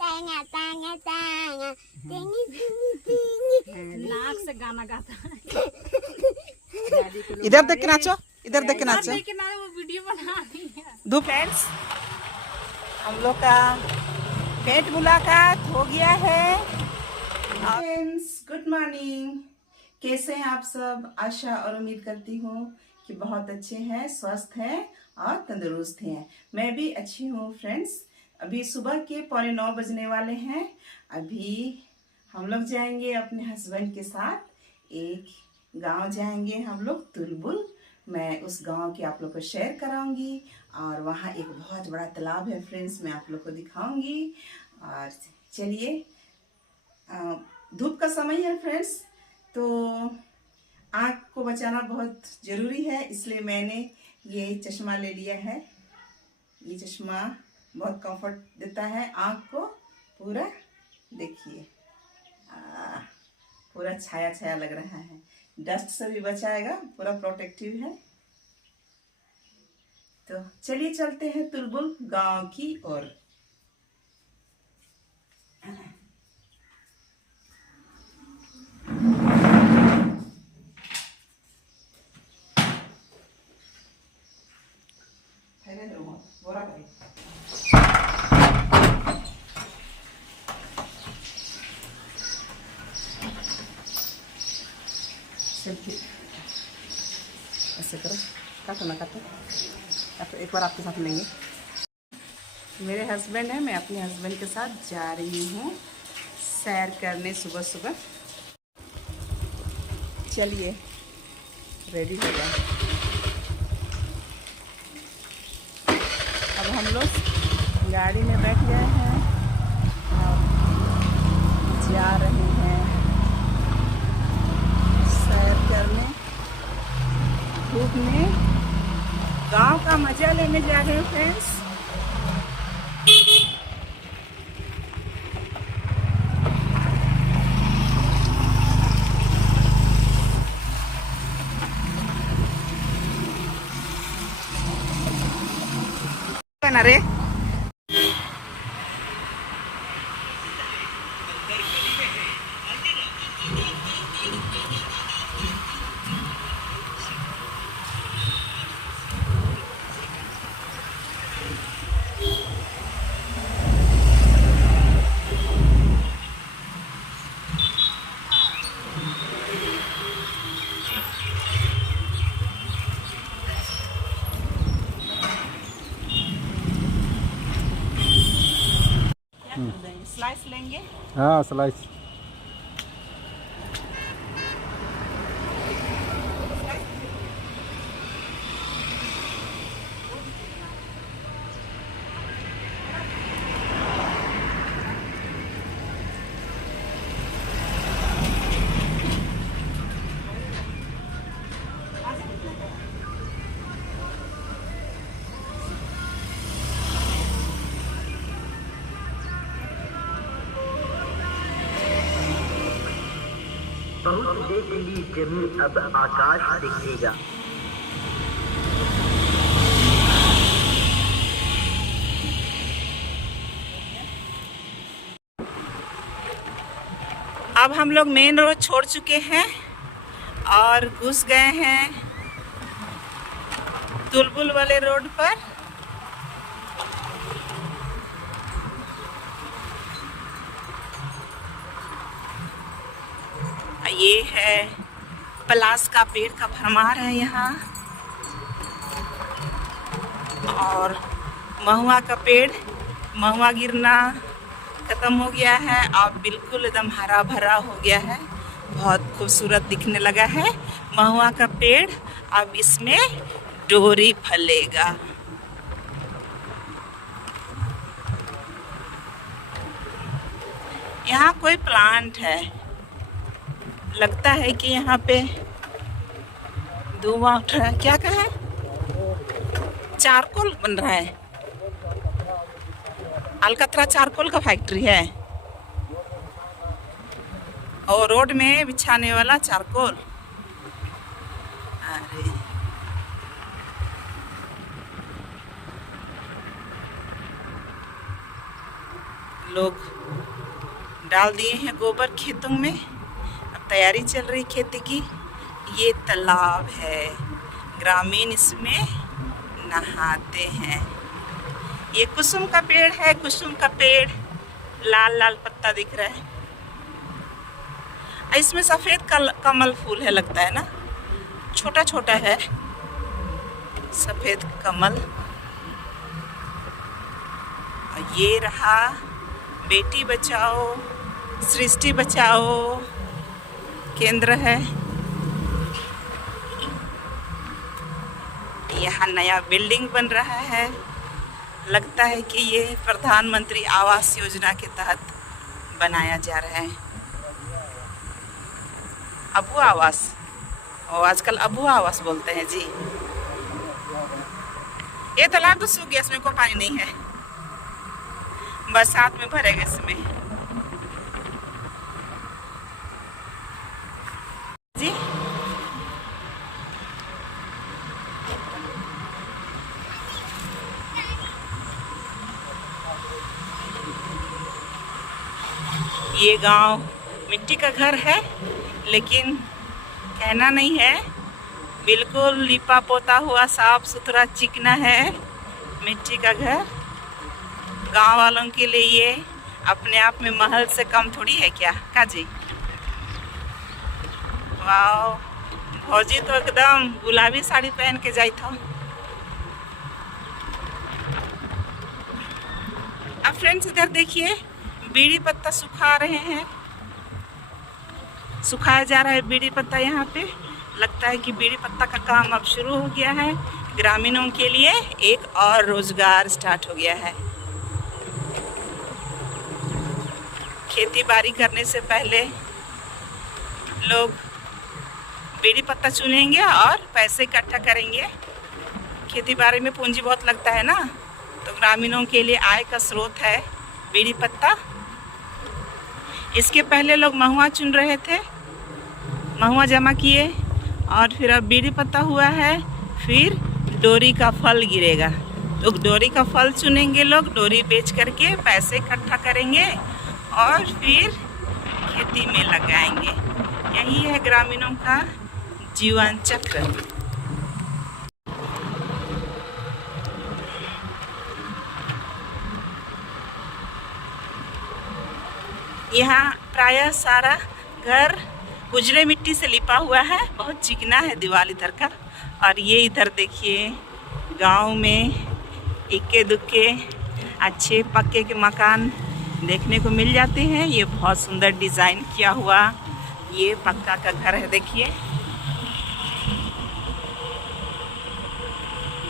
तांगा तांगा तांगा नाक से गाना गाता है। इधर देख के नाचो, इधर देख के नाचो। वो वीडियो बना रही है। दो फ्रेंड्स, हम लोग का पेट मुलाकात हो गया है। फ्रेंड्स गुड मॉर्निंग, कैसे हैं आप सब? आशा और उम्मीद करती हूँ कि बहुत अच्छे हैं, स्वस्थ हैं और तंदुरुस्त हैं। मैं भी अच्छी हूँ फ्रेंड्स। अभी सुबह के 9:15 बजने वाले हैं। अभी हम लोग जाएंगे अपने हस्बैंड के साथ एक गांव जाएंगे हम लोग, तुलबुल। मैं उस गांव की आप लोग को शेयर कराऊंगी और वहाँ एक बहुत बड़ा तालाब है फ्रेंड्स, मैं आप लोग को दिखाऊंगी। और चलिए, धूप का समय है फ्रेंड्स, तो आँख को बचाना बहुत ज़रूरी है, इसलिए मैंने ये चश्मा ले लिया है। ये चश्मा बहुत कंफर्ट देता है आँख को। पूरा देखिए, पूरा छाया छाया लग रहा है, डस्ट से भी बचाएगा, पूरा प्रोटेक्टिव है। तो चलिए चलते हैं तुलबुल गांव की ओर। ऐसे करो, काटो ना काटो, एक बार आपके साथ लेंगे। मेरे हस्बैंड है, मैं अपने हस्बैंड के साथ जा रही हूँ सैर करने सुबह सुबह। चलिए रेडी हो गया। अब हम लोग गाड़ी में बैठ गए हैं और जा रहे हैं सैर करने। धूप में गांव का मजा लेने जा रहे हैं फ्रेंड्स। बना रे स्लाइस लेंगे। हाँ स्लाइस। बहुत देर के लिए जमीन अब आकाश दिखेगा। अब हम लोग मेन रोड छोड़ चुके हैं और घुस गए हैं तुलबुल वाले रोड पर। ये है पलास का पेड़ का भरमार है यहाँ, और महुआ का पेड़, महुआ गिरना ख़त्म हो गया है। अब बिल्कुल एकदम हरा भरा हो गया है, बहुत खूबसूरत दिखने लगा है महुआ का पेड़। अब इसमें डोरी फलेगा। यहाँ कोई प्लांट है, लगता है कि यहाँ पे धुआं उठ रहा है। क्या कहा है? चारकोल बन रहा है, अलकतरा चारकोल का फैक्ट्री है, और रोड में बिछाने वाला चारकोल। अरे लोग डाल दिए हैं गोबर खेतों में। अब तैयारी चल रही खेती की। ये तालाब है, ग्रामीण इसमें नहाते हैं। ये कुसुम का पेड़ है, कुसुम का पेड़, लाल लाल पत्ता दिख रहा है। इसमें सफेद कमल फूल है लगता है ना, छोटा छोटा है सफेद कमल। और ये रहा बेटी बचाओ सृष्टि बचाओ केंद्र है। यहाँ नया बिल्डिंग बन रहा है, लगता है कि ये प्रधानमंत्री आवास योजना के तहत बनाया जा रहा है। अबू आवास, और आजकल अबू आवास बोलते हैं जी। ये तालाब तो सूख गया, इसमें कोई पानी नहीं है, बरसात में भरेगा इसमें जी। ये गांव मिट्टी का घर है, लेकिन कहना नहीं है, बिल्कुल लिपा पोता हुआ साफ सुथरा चिकना है मिट्टी का घर। गांव वालों के लिए ये अपने आप में महल से कम थोड़ी है क्या काजी। वाह, भौजी तो एकदम गुलाबी साड़ी पहन के जाई था। अब फ्रेंड्स इधर देखिए, बीड़ी पत्ता सुखा रहे हैं, सुखाया जा रहा है बीड़ी पत्ता। यहाँ पे लगता है कि बीड़ी पत्ता का काम अब शुरू हो गया है। ग्रामीणों के लिए एक और रोजगार स्टार्ट हो गया है। खेती बाड़ी करने से पहले लोग बीड़ी पत्ता चुनेंगे और पैसे इकट्ठा करेंगे। खेती बाड़ी में पूंजी बहुत लगता है ना, तो ग्रामीणों के लिए आय का स्रोत है बीड़ी पत्ता। इसके पहले लोग महुआ चुन रहे थे, महुआ जमा किए, और फिर अब बीड़ी पत्ता हुआ है, फिर डोरी का फल गिरेगा तो डोरी का फल चुनेंगे लोग, डोरी बेच करके पैसे इकट्ठा करेंगे और फिर खेती में लगाएंगे। यही है ग्रामीणों का जीवन चक्र। यहाँ प्रायः सारा घर उजले मिट्टी से लिपा हुआ है, बहुत चिकना है दीवार इधर का। और ये इधर देखिए, गांव में इक्के दुक्के अच्छे पक्के के मकान देखने को मिल जाते हैं। ये बहुत सुंदर डिज़ाइन किया हुआ ये पक्का का घर है, देखिए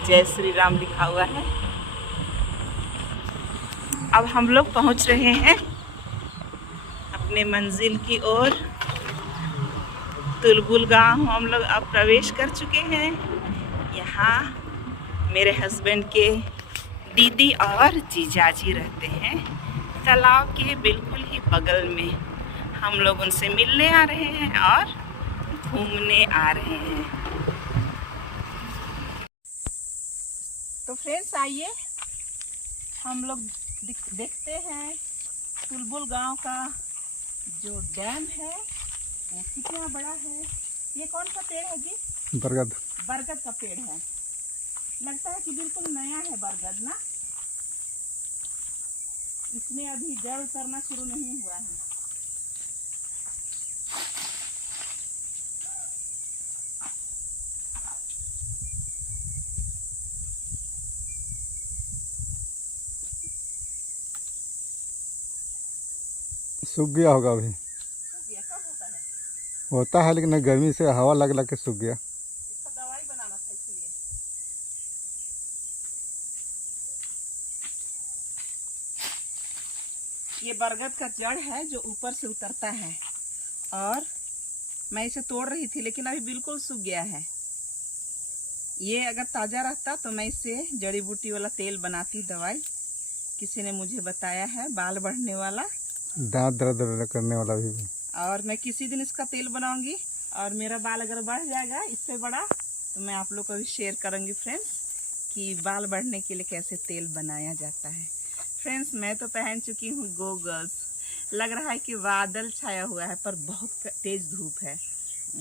जय श्री राम लिखा हुआ है। अब हम लोग पहुंच रहे हैं अपने मंजिल की ओर। तुलबुल गांव हम लोग अब प्रवेश कर चुके हैं। यहाँ मेरे हस्बैंड के दीदी और जीजाजी रहते हैं, तालाब के बिल्कुल ही बगल में। हम लोग उनसे मिलने आ रहे हैं और घूमने आ रहे हैं। तो फ्रेंड्स आइए हम लोग देखते हैं तुलबुल गांव का जो डैम है वो कितना बड़ा है। ये कौन सा पेड़ है जी? बरगद। बरगद का पेड़ है, लगता है कि बिल्कुल नया है बरगद ना, इसमें अभी जड़ उतरना शुरू नहीं हुआ है। सूख गया होगा अभी। सूख गया? कब होता है? होता है, लेकिन गर्मी से हवा लग लग के सूख गया। इसका दवाई बनाना था इसलिए। ये बरगद का जड़ है जो ऊपर से उतरता है, और मैं इसे तोड़ रही थी लेकिन अभी बिल्कुल सूख गया है। ये अगर ताज़ा रहता तो मैं इससे जड़ी बूटी वाला तेल बनाती, दवाई किसी ने मुझे बताया है, बाल बढ़ने वाला, दांत दर्द करने वाला भी। और मैं किसी दिन इसका तेल बनाऊंगी, और मेरा बाल अगर बढ़ जाएगा इससे बड़ा तो मैं आप लोग को भी शेयर करूंगी फ्रेंड्स कि बाल बढ़ने के लिए कैसे तेल बनाया जाता है। फ्रेंड्स, मैं तो पहन चुकी हूँ गोगल्स। लग रहा है कि बादल छाया हुआ है पर बहुत तेज धूप है।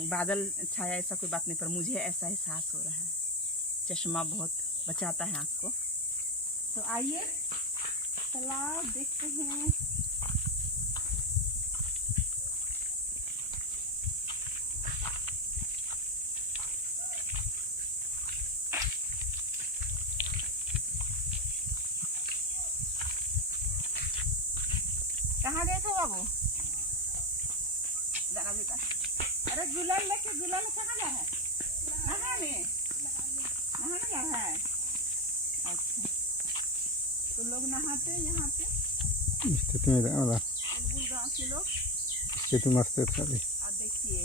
बादल छाया ऐसा कोई बात नहीं, पर मुझे ऐसा एहसास हो रहा है। चश्मा बहुत बचाता है आँख को। तो आइए तालाब देखते हैं। कहाँ गए थे बाबू? जाना बेटा। अरे गुलाल लेके, गुलाल कहाँ जा है? नहाने? नहाने जा है? अच्छा, तो लोग नहाते हैं यहाँ पे? स्थिति में वाला बुलबुल गाँव के लोग। स्थिति मस्त है सारी। अब देखिए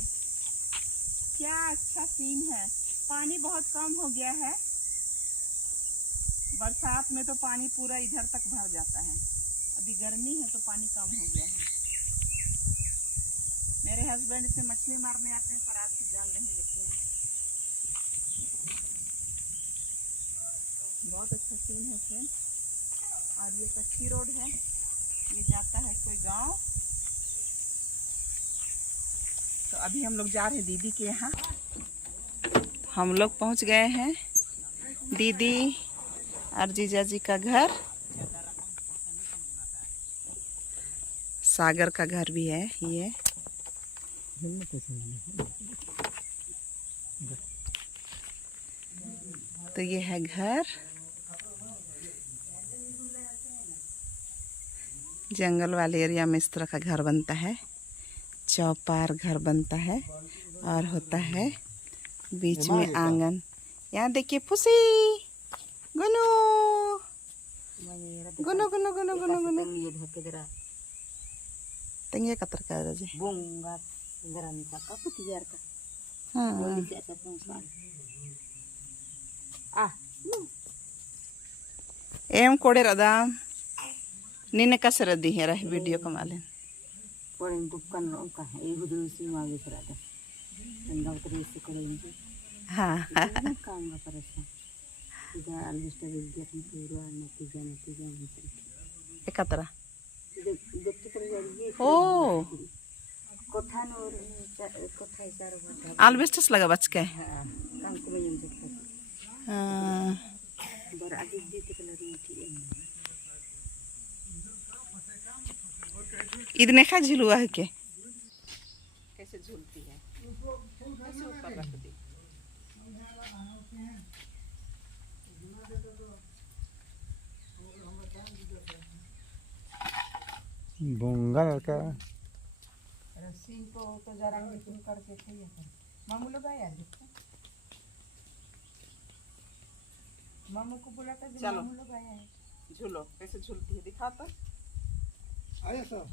क्या अच्छा सीन है। पानी बहुत कम हो गया है। बरसात में तो पानी पूरा इधर तक भर जाता है। अभी गर्मी है तो पानी कम हो गया है। मेरे हस्बैंड से मछली मारने आते हैं पर आज जाल नहीं लेते हैं। बहुत अच्छा सीन है फ्रेंड। और ये कच्ची रोड है, ये जाता है कोई गांव। तो अभी हम लोग जा रहे हैं दीदी के यहाँ। हम लोग पहुँच गए हैं दीदी और जीजा जी का घर। सागर का घर भी है ये। तो ये है घर। जंगल वाले एरिया में इस तरह का घर बनता है। चौपार घर बनता है और होता है बीच में आंगन। यहाँ देखिए फुसी गुनु गुनु गुनु गुनु गुनु गुनु तंगे कतर का राजे। एम कोड़े रदा निन्ने कसरदी है रह वीडियो कमालेन कोड़े दुकान का है ये बुद्धू सी मांगे कराता तंगा उतरे से कोड़े इनके हाँ काम का परेशान इधर अलविस्टा विद्या की पूरा नतीजा एकतरा देखते तो ये ओ कोठा और कोठा इशारा होता आलबेस्टस लगा बच के। है काम को मैं देखता हाँ बर आदि देते कलर में थी इतने का झुलुआ है के कैसे झूलती है, कैसे ऊपर रख दी। बोंगा लड़का रस्सी को तो जरा लेकिन करके खाइए मामू लोग आया देखो मामू को बोला था चलो। मामू लोग आया है झूलो कैसे झूलती है दिखा तो। आया सर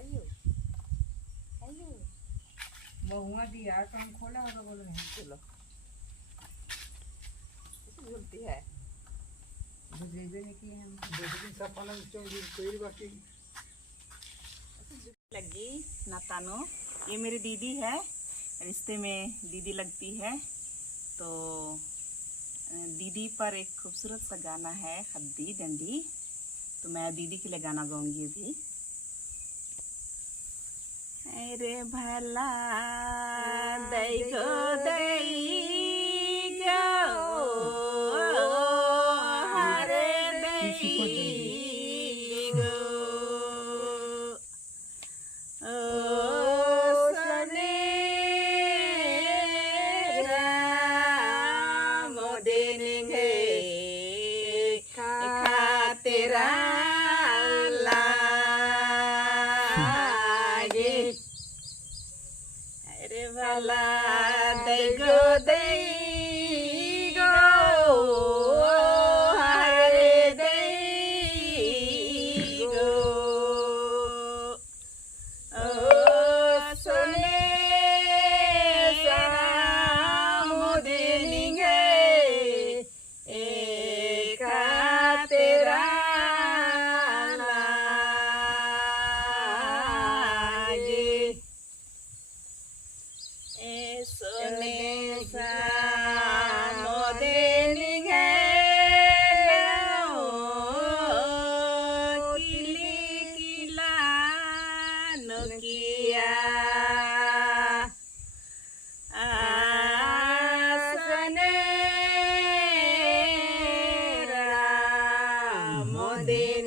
अयो अयो बहुआ दिया तो हम खोला होगा बोल रहे हैं झूलो कैसे झूलती है। बुझेबे नहीं किए हम लगी नातानो। ये मेरी दीदी है, रिश्ते में दीदी लगती है। तो दीदी पर एक खूबसूरत सा गाना है हद्दी डंडी। तो मैं दीदी के लिए गाना गाऊंगी अभी। अरे भला दई गो हरे दई गो सने राम देनेंगे खातेरा लागे। अरे भला दई गो दई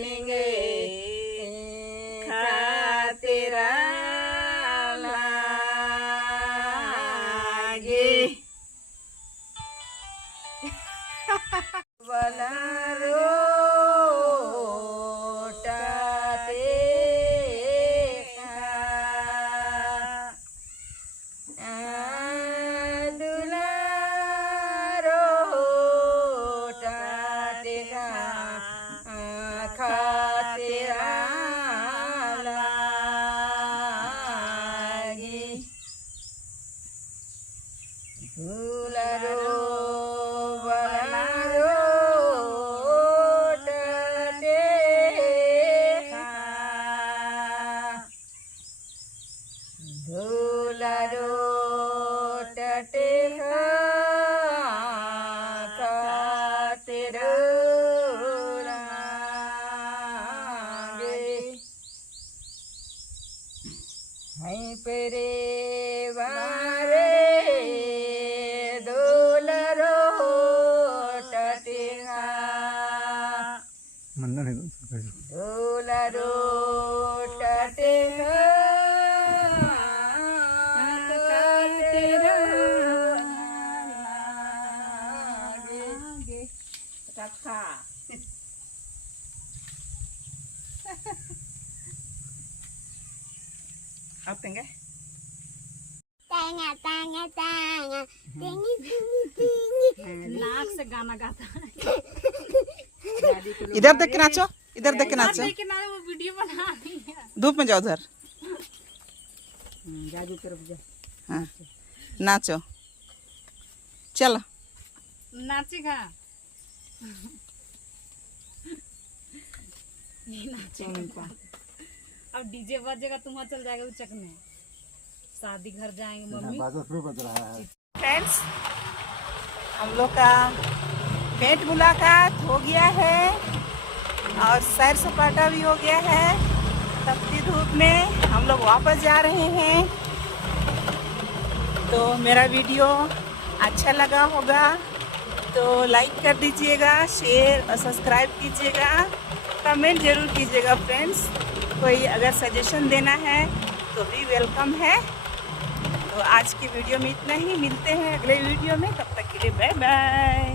सुनेंगे खातिर लागे बलारो पेरे वारे डोलरो टटेगा मन्ना नहीं डोलरो टटेगा रखा अब तेंगे तांगा तांगा तांगा तेंगी नाक से गाना गाता है। इधर देख के नाचो, इधर देख के नाचो। लेकिन ना वो वीडियो बना रही है। धूप में जाओ उधर। जादू तरफ जा। हाँ नाचो चलो नाचेगा ये नाचेगा अब डीजे बजेगा तुम चल जाएगा उचक में शादी घर जाएंगे मम्मी बज रहा है। फ्रेंड्स हम लोग का भेंट मुलाकात हो गया है और सैर सपाटा भी हो गया है। तपती धूप में हम लोग वापस जा रहे हैं। तो मेरा वीडियो अच्छा लगा होगा तो लाइक कर दीजिएगा, शेयर और सब्सक्राइब कीजिएगा, कमेंट जरूर कीजिएगा फ्रेंड्स। कोई अगर सजेशन देना है तो भी वेलकम है। तो आज की वीडियो में इतना ही, मिलते हैं अगले वीडियो में, तब तक के लिए बाय बाय।